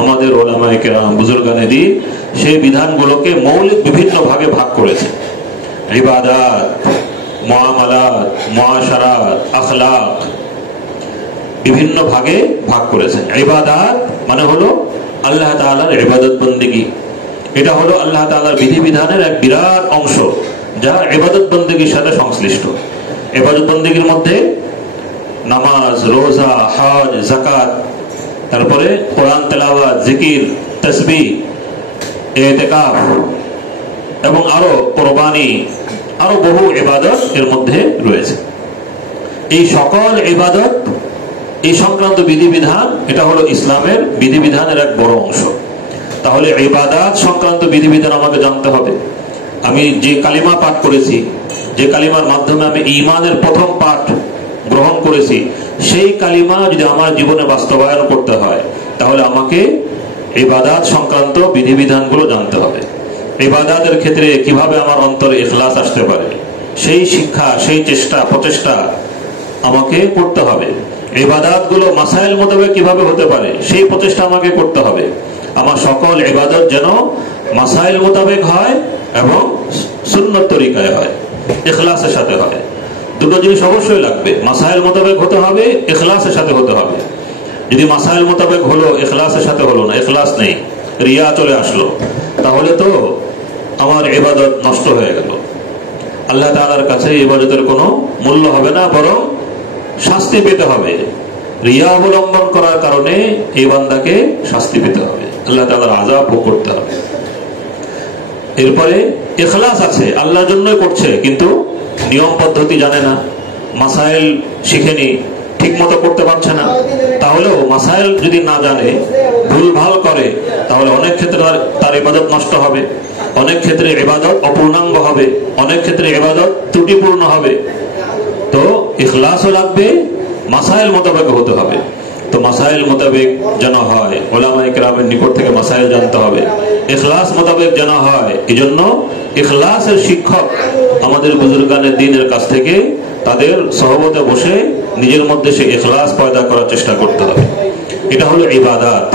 আমাদের উলামায়ে কেরাম বুজুর্গানে দ্বীন সেই বিধানগুলোকে মৌলিক বিভিন্ন ভাগে ভাগ করেছে। ইবাদাত, মুআমালাত, মুআশারাত, আখলাক, বিভিন্ন ভাগে ভাগ করেছেন। ইবাদাত মানে হলো আল্লাহ তাআলার ইবাদত বন্দেগী, এটা হলো আল্লাহ তাআলার বিধিবিধানের এক বিরাট অংশ যা ইবাদত বন্দেগীর সাথে সংশ্লিষ্ট। ইবাদত বন্দেগীর মধ্যে নামাজ, রোজা, হজ, যাকাত, তারপরে কোরআন তেলাওয়াত, জিকির, তাসবিহ, ইতিকাফ এবং আরো কুরবানি, আরো বহু ইবাদত এর মধ্যে রয়েছে। এই সকল ইবাদত, এই সংক্রান্ত বিধিবিধান, এটা হলো ইসলামের বিধিবিধানের এক বড় অংশ। তাহলে ইবাদত সংক্রান্ত বিধিবিধান আমাকে জানতে হবে। আমি যে কালিমা পাঠ করেছি, যে কালিমার মাধ্যমে আমি ঈমানের প্রথম পাঠ গ্রহণ করেছি, সেই কালিমা যদি আমার জীবনে বাস্তবায়ন করতে হয় তাহলে আমাকে ইবাদত সংক্রান্ত বিধিবিধানগুলো জানতে হবে। ইবাদতের ক্ষেত্রে কিভাবে আমার অন্তরে ইখলাস আসতে পারে সেই শিক্ষা, সেই প্রচেষ্টা আমাকে করতে হবে। ইবাদতগুলো মাসাইল মোতাবেক কিভাবে হতে পারে সেই প্রচেষ্টা আমাকে করতে হবে। আমার সকল ইবাদত যেন মাসাইল মোতাবেক হয় এবং সুন্নত তরিকায় হয়, ইখলাসের সাথে হয়। দুটো জিনিস অবশ্যই লাগবে, মাসাইল মোতাবেক হতে হবে, ইখলাসের সাথে হতে হবে। যদি মাসাইল মোতাবেক হলো, ইখলাসের সাথে হলো না, ইখলাস নেই, রিয়া চলে আসলো, তাহলে তো আমার ইবাদত নষ্ট হয়ে গেল। আল্লাহ তাআলার কাছে ইবাদতের কোনো মূল্য হবে না, বরং শাস্তি পেতে হবে। রিয়া অবলম্বন করার কারণে এই বান্দাকে শাস্তি পেতে হবে, আল্লাহ তাআলার আযাব ভোগ করতে হবে। এরপরে ইখলাস আছে, আল্লাহর জন্যই করছে, কিন্তু নিয়ম পদ্ধতি জানে না, মাসাইল শিখেনি, ঠিক মতো করতে পারছে না। তাহলেও মাসাইল যদি না জানে, ভুলভাল করে, তাহলে অনেক ক্ষেত্রে তার ইবাদত নষ্ট হবে, অনেক ক্ষেত্রে ইবাদত অপূর্ণাঙ্গ হবে, অনেক ক্ষেত্রে ইবাদত ত্রুটিপূর্ণ হবে। তো ইখলাসও লাগবে, মাসাইল মোতাবেক হতে হবে। তো মাসাইল মোতাবেক যেন হয়, উলামায়ে কেরামের নিকট থেকে মাসাইল জানতে হবে, ইখলাস মোতাবেক যেন হয়। এজন্য ইখলাসের শিক্ষক আমাদের বুজুর্গানে দ্বীনের কাছ থেকে তাদের সহবতে বসে নিজের মধ্যে সে ইখলাস পয়দা করার চেষ্টা করতে হবে। এটা হলো ইবাদত।